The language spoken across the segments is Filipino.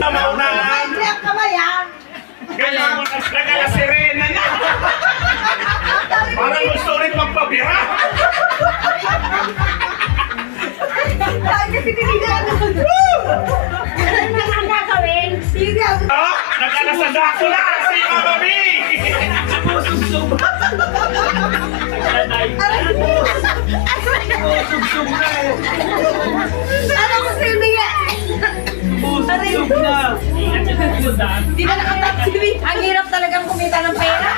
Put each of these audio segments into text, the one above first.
Maunahan. Ang kamay ah. Kaya nagala-sirena na. Parang gusto rin magpabira. Lagi siniligan. Ano ang gagawin? Oh, nagala sa Dracula si Mama B. Ano ko siniya? Hindi na nakatapos. Ang hirap talagang kumita ng pera.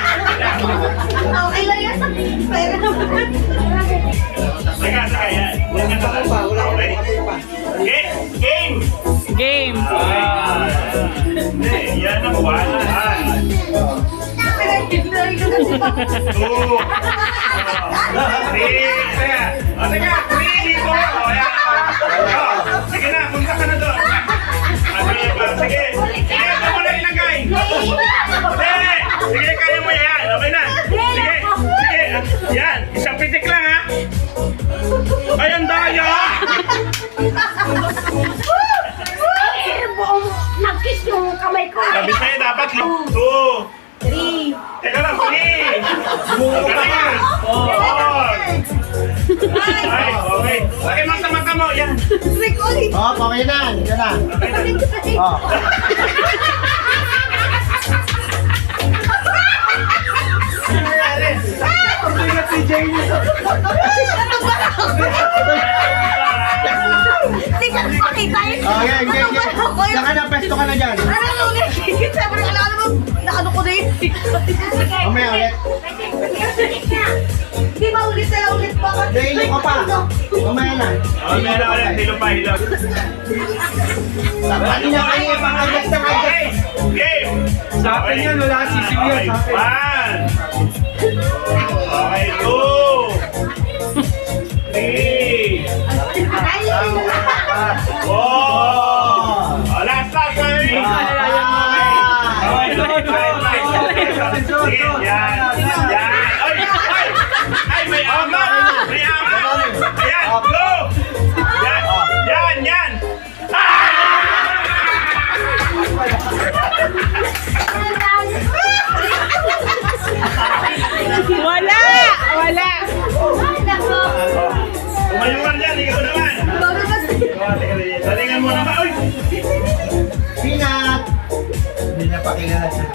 Okay lang yan. Pera naman. Teka, yan. Okay. Game. Game. Hindi, yan ang walahan. Two. Three. Teka, three dito. O, yan. Sige na, punta ka na doon. Sige. Sige, ito mo na ilagay. Sige, kaya mo yan. Okay na. Sige. Sige. Yan. Isang pitik lang, ha. Ay, ang daya. Nag-kiss yung kamay ko. Sabi sa'yo, dapat 2. 3. Teka lang, 3. Teka lang. 4. Ay, okay. Lagay mo sa mata mo. Yan. Oh, okay na. Yan na. Oh. Hindi ka nakakita yun. Oh, yan. Diyan ka na, pesto ka na dyan. Ano ulit? Sabi ng alam mo, naano ko na yun. Mamaya ulit. Di ba ulit na ulit pa? Dahil ka pa. Mamaya na. Oh, meron ka lang. Hilo pa, hilo. Pati na kayo, pangagas na kayo. Okay. Game. Sa akin yan, wala ka sisiw yan. Sa akin. 1. Okay, 2. 3. 4. Last time, baby. Yan. Ay, may ama. May ama. Ayan, go. Yan. Wala. Umayungan yan, ikaw naman. Dalingan mo naman. Uy! Peanut. Hindi niya pakilala siya.